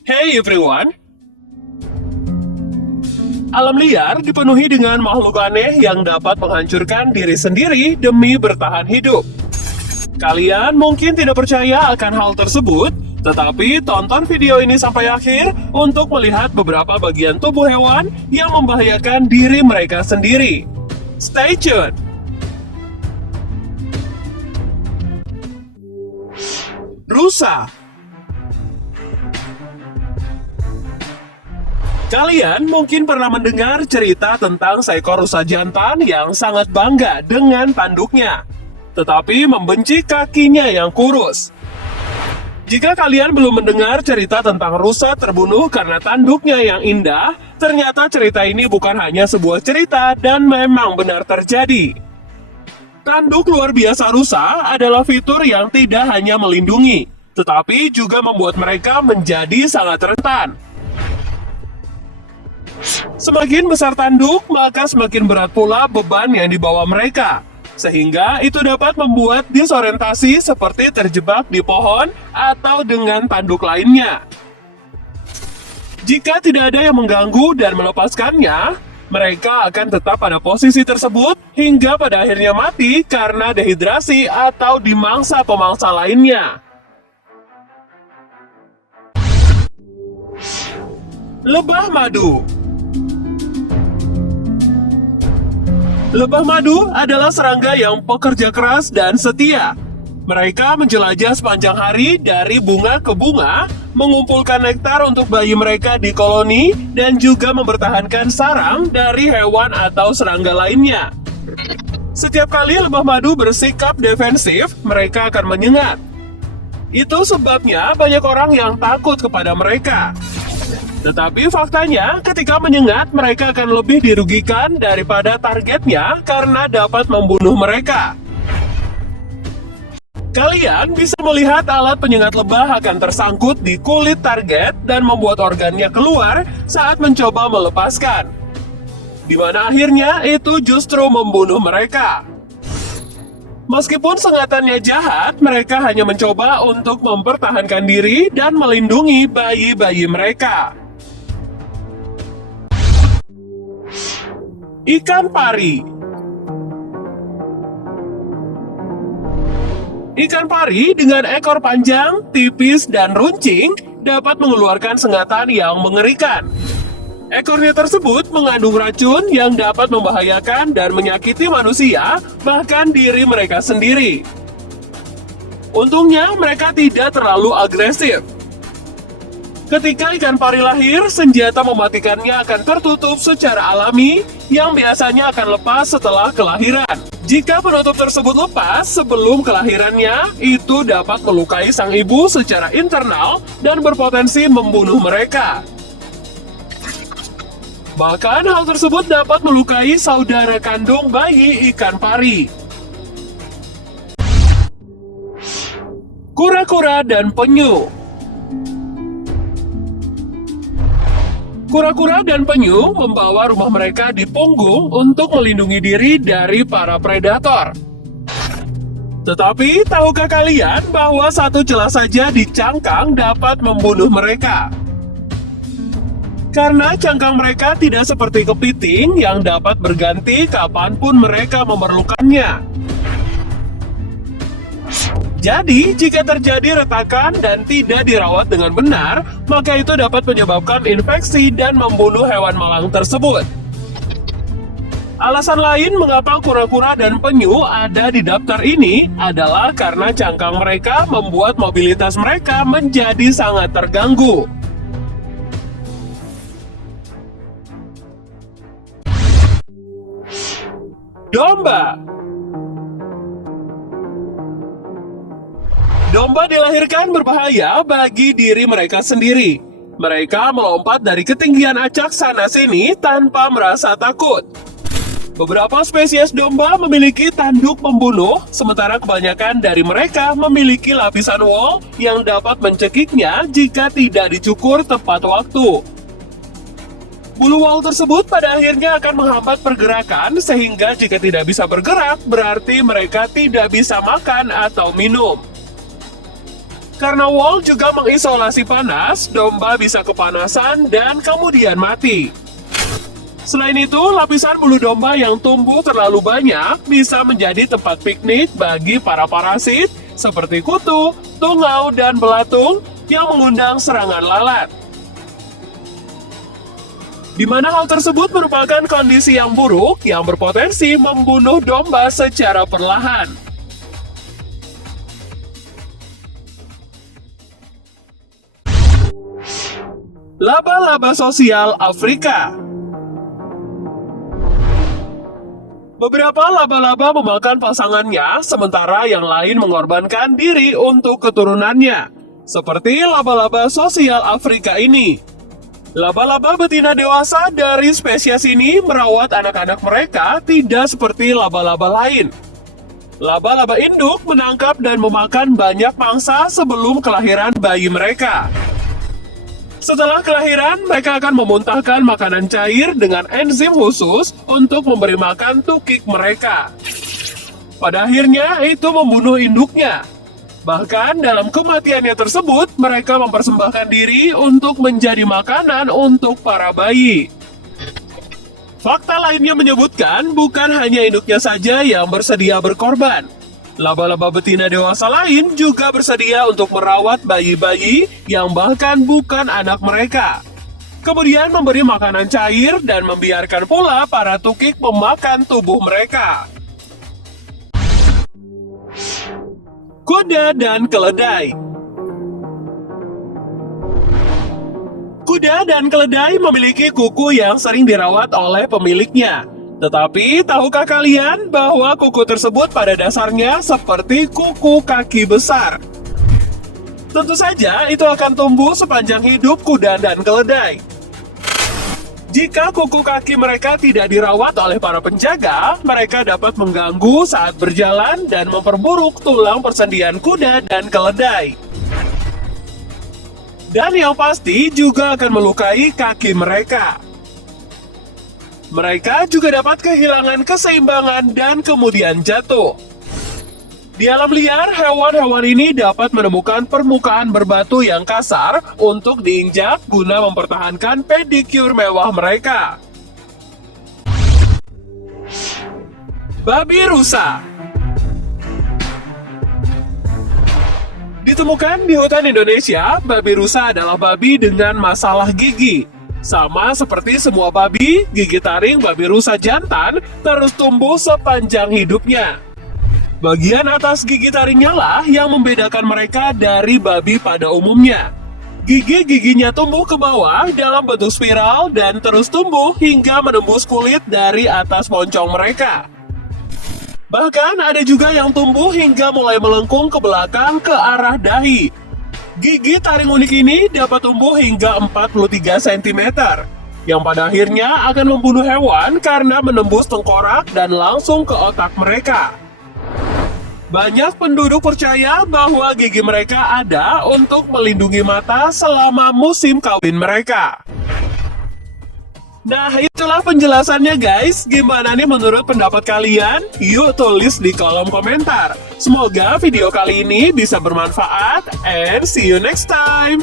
Hey everyone! Alam liar dipenuhi dengan makhluk aneh yang dapat menghancurkan diri sendiri demi bertahan hidup. Kalian mungkin tidak percaya akan hal tersebut, tetapi tonton video ini sampai akhir untuk melihat beberapa bagian tubuh hewan yang membahayakan diri mereka sendiri. Stay tuned! Rusa. Kalian mungkin pernah mendengar cerita tentang seekor rusa jantan yang sangat bangga dengan tanduknya, tetapi membenci kakinya yang kurus. Jika kalian belum mendengar cerita tentang rusa terbunuh karena tanduknya yang indah, ternyata cerita ini bukan hanya sebuah cerita dan memang benar terjadi. Tanduk luar biasa rusa adalah fitur yang tidak hanya melindungi, tetapi juga membuat mereka menjadi sangat rentan. Semakin besar tanduk, maka semakin berat pula beban yang dibawa mereka. Sehingga itu dapat membuat disorientasi seperti terjebak di pohon atau dengan tanduk lainnya. Jika tidak ada yang mengganggu dan melepaskannya, mereka akan tetap pada posisi tersebut hingga pada akhirnya mati karena dehidrasi atau dimangsa pemangsa lainnya. Lebah madu. Lebah madu adalah serangga yang pekerja keras dan setia. Mereka menjelajah sepanjang hari dari bunga ke bunga, mengumpulkan nektar untuk bayi mereka di koloni, dan juga mempertahankan sarang dari hewan atau serangga lainnya. Setiap kali lebah madu bersikap defensif, mereka akan menyengat. Itu sebabnya banyak orang yang takut kepada mereka. Tetapi faktanya, ketika menyengat, mereka akan lebih dirugikan daripada targetnya karena dapat membunuh mereka. Kalian bisa melihat alat penyengat lebah akan tersangkut di kulit target dan membuat organnya keluar saat mencoba melepaskan. Di mana akhirnya itu justru membunuh mereka. Meskipun sengatannya jahat, mereka hanya mencoba untuk mempertahankan diri dan melindungi bayi-bayi mereka. Ikan pari. Ikan pari dengan ekor panjang, tipis, dan runcing dapat mengeluarkan sengatan yang mengerikan. Ekornya tersebut mengandung racun yang dapat membahayakan dan menyakiti manusia, bahkan diri mereka sendiri. Untungnya mereka tidak terlalu agresif. Ketika ikan pari lahir, senjata mematikannya akan tertutup secara alami yang biasanya akan lepas setelah kelahiran. Jika penutup tersebut lepas sebelum kelahirannya, itu dapat melukai sang ibu secara internal dan berpotensi membunuh mereka. Bahkan hal tersebut dapat melukai saudara kandung bayi ikan pari. Kura-kura dan penyu. Kura-kura dan penyu membawa rumah mereka di punggung untuk melindungi diri dari para predator. Tetapi, tahukah kalian bahwa satu celah saja di cangkang dapat membunuh mereka? Karena cangkang mereka tidak seperti kepiting yang dapat berganti kapanpun mereka memerlukannya. Jadi, jika terjadi retakan dan tidak dirawat dengan benar, maka itu dapat menyebabkan infeksi dan membunuh hewan malang tersebut. Alasan lain mengapa kura-kura dan penyu ada di daftar ini adalah karena cangkang mereka membuat mobilitas mereka menjadi sangat terganggu. Domba. Domba dilahirkan berbahaya bagi diri mereka sendiri. Mereka melompat dari ketinggian acak sana-sini tanpa merasa takut. Beberapa spesies domba memiliki tanduk pembunuh, sementara kebanyakan dari mereka memiliki lapisan wool yang dapat mencekiknya jika tidak dicukur tepat waktu. Bulu wool tersebut pada akhirnya akan menghambat pergerakan, sehingga jika tidak bisa bergerak, berarti mereka tidak bisa makan atau minum. Karena wol juga mengisolasi panas, domba bisa kepanasan dan kemudian mati. Selain itu, lapisan bulu domba yang tumbuh terlalu banyak bisa menjadi tempat piknik bagi para parasit seperti kutu, tungau, dan belatung yang mengundang serangan lalat. Di mana hal tersebut merupakan kondisi yang buruk yang berpotensi membunuh domba secara perlahan. Laba-laba sosial Afrika. Beberapa laba-laba memakan pasangannya, sementara yang lain mengorbankan diri untuk keturunannya. Seperti laba-laba sosial Afrika ini. Laba-laba betina dewasa dari spesies ini merawat anak-anak mereka tidak seperti laba-laba lain. Laba-laba induk menangkap dan memakan banyak mangsa sebelum kelahiran bayi mereka. Setelah kelahiran, mereka akan memuntahkan makanan cair dengan enzim khusus untuk memberi makan tukik mereka. Pada akhirnya, itu membunuh induknya. Bahkan dalam kematiannya tersebut, mereka mempersembahkan diri untuk menjadi makanan untuk para bayi. Fakta lainnya menyebutkan bukan hanya induknya saja yang bersedia berkorban. Laba-laba betina dewasa lain juga bersedia untuk merawat bayi-bayi yang bahkan bukan anak mereka. Kemudian memberi makanan cair dan membiarkan pula para tukik memakan tubuh mereka. Kuda dan keledai. Kuda dan keledai memiliki kuku yang sering dirawat oleh pemiliknya. Tetapi, tahukah kalian bahwa kuku tersebut pada dasarnya seperti kuku kaki besar? Tentu saja itu akan tumbuh sepanjang hidup kuda dan keledai. Jika kuku kaki mereka tidak dirawat oleh para penjaga, mereka dapat mengganggu saat berjalan dan memperburuk tulang persendian kuda dan keledai. Dan yang pasti juga akan melukai kaki mereka. Mereka juga dapat kehilangan keseimbangan dan kemudian jatuh. Di alam liar, hewan-hewan ini dapat menemukan permukaan berbatu yang kasar untuk diinjak guna mempertahankan pedikur mewah mereka. Babi rusa. Ditemukan di hutan Indonesia, babi rusa adalah babi dengan masalah gigi. Sama seperti semua babi, gigi taring babi rusa jantan terus tumbuh sepanjang hidupnya. Bagian atas gigi taringnya lah yang membedakan mereka dari babi pada umumnya. Gigi-giginya tumbuh ke bawah dalam bentuk spiral dan terus tumbuh hingga menembus kulit dari atas moncong mereka. Bahkan ada juga yang tumbuh hingga mulai melengkung ke belakang ke arah dahi. Gigi taring unik ini dapat tumbuh hingga 43 cm, yang pada akhirnya akan membunuh hewan karena menembus tengkorak dan langsung ke otak mereka. Banyak penduduk percaya bahwa gigi mereka ada untuk melindungi mata selama musim kawin mereka. Nah, itulah penjelasannya guys. Gimana nih menurut pendapat kalian? Yuk tulis di kolom komentar. Semoga video kali ini bisa bermanfaat and see you next time.